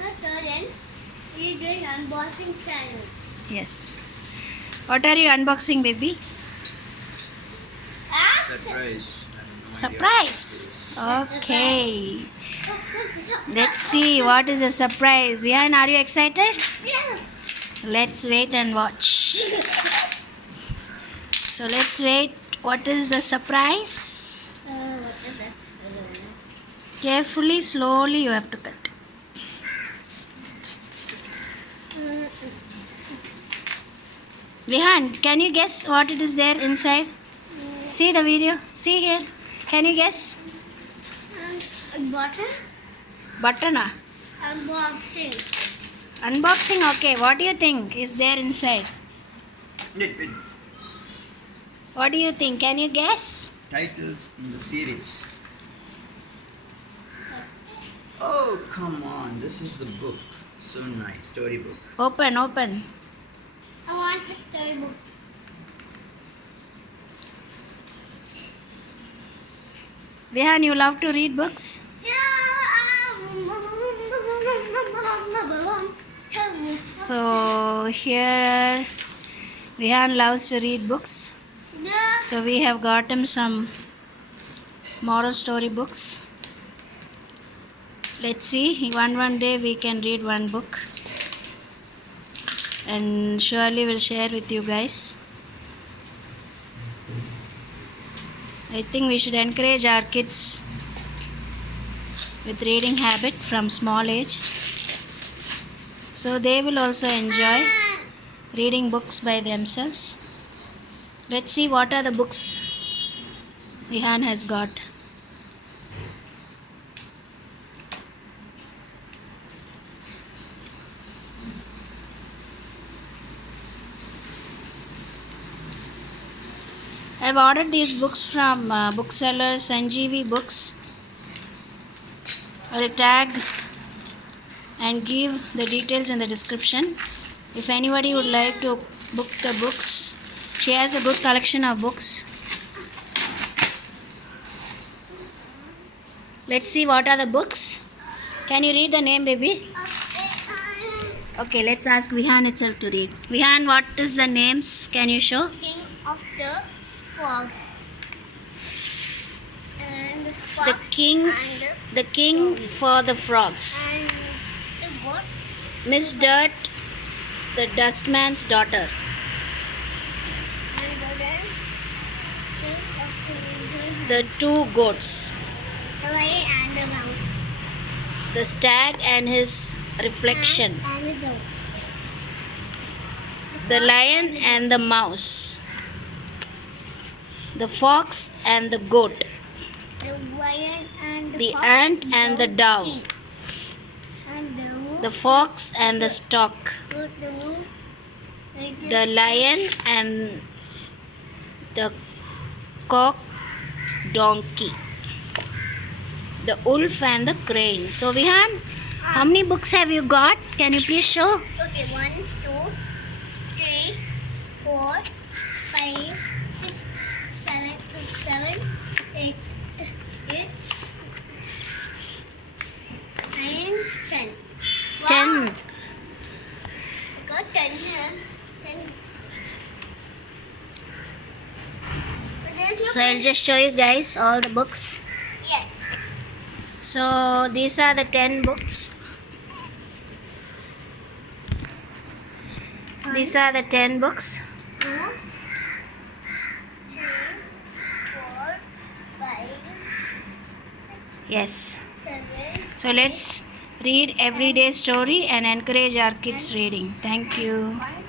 Student, we doing unboxing channel. Yes. What are you unboxing, baby? Surprise. Surprise. Okay. Let's see what is the surprise. Vihan, are you excited? Yeah. Let's wait and watch. So let's wait. What is the surprise? What is that? Carefully, slowly you have to cut. Vihan, can you guess what it is there inside? See the video. See here. Can you guess? Button? Button. Unboxing. Unboxing. Okay. What do you think is there inside? What do you think? Can you guess? Titles in the series. Oh, come on. This is the book. So nice. Storybook. Open, open. I want the storybook. Vihan, you love to read books? So here Vihan loves to read books. So we have got him some moral story books. Let's see, one day we can read one book and surely we'll share with you guys. I think we should encourage our kids with reading habit from small age, so they will also enjoy reading books by themselves. Let's see what are the books Vihan has got. I've ordered these books from bookseller Sanjeevi Books. I'll tag and give the details in the description. If anybody would like to book the books, she has a good collection of books. Let's see what are the books. Can you read the name, baby? Okay, let's ask Vihan itself to read. Vihan, what is the names? Can you show? King of the Fog. And the fox The king, and the king for the frogs. and the goat. Miss Dirt, the dustman's daughter. And then king of The two goats. the lion and the mouse. The stag and his reflection. And the dog. The lion and the mouse. The fox and the goat. The lion and The fox, ant and the dove. king. And the wolf. The fox and the stork. The wolf. The lion and the cock donkey. The wolf and the crane. So Vihan, how many books have you got? Can you please show? Okay, 1, 2, 3, 4, 5, 6, 7, 8, 9, 10. 10. Wow. I got 10 here. 10. But there's no So I'll just show you guys all the books. Yes. So these are the 10 books. These are the 10 books. 2, 3, 4, 5, 6, Yes. 7, So let's read everyday story and encourage our kids reading. Thank you. 1,